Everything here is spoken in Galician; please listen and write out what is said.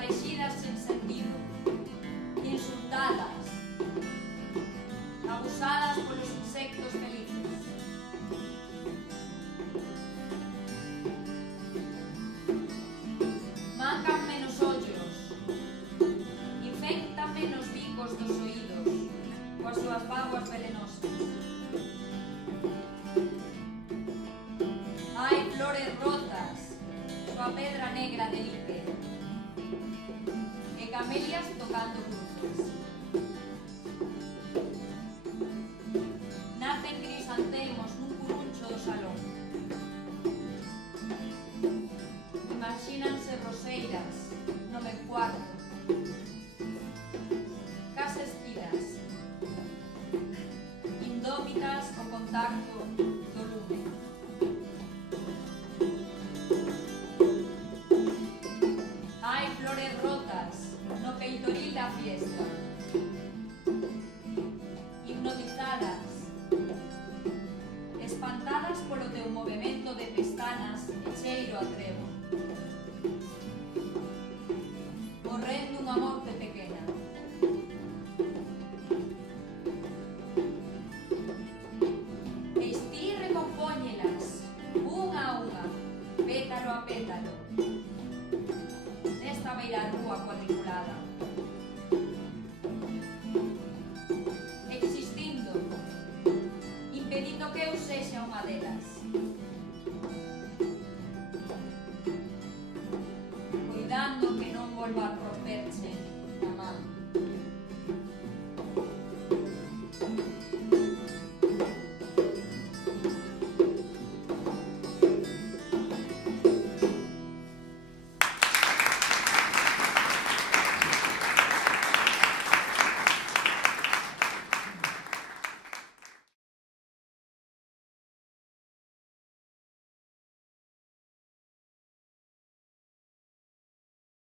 desaparexidas sen sentido, insultadas, abusadas polos insectos felices. Mancan menos ollos, infectan menos bicos dos oídos coas súas vaguas velenosas. Hai flores rotas, súa pedra negra de líquido, e camelias tocando cruces. Nacen crisantemos nun curuncho do salón. Imagínanse roseiras no meu cuarto, case espiras, indómitas ao contacto do lume. Hai flores rotas no peitoril da fiesta, hipnotizadas, espantadas polo teu movimento de pestanas e cheiro a trevo, morrendo unha morte pequena. E ti recompóñelas, unha a unha, pétalo a pétalo, nesta beira rúa cuadriculada, existindo, impedindo que eu sexa unha delas, cuidando que non volva a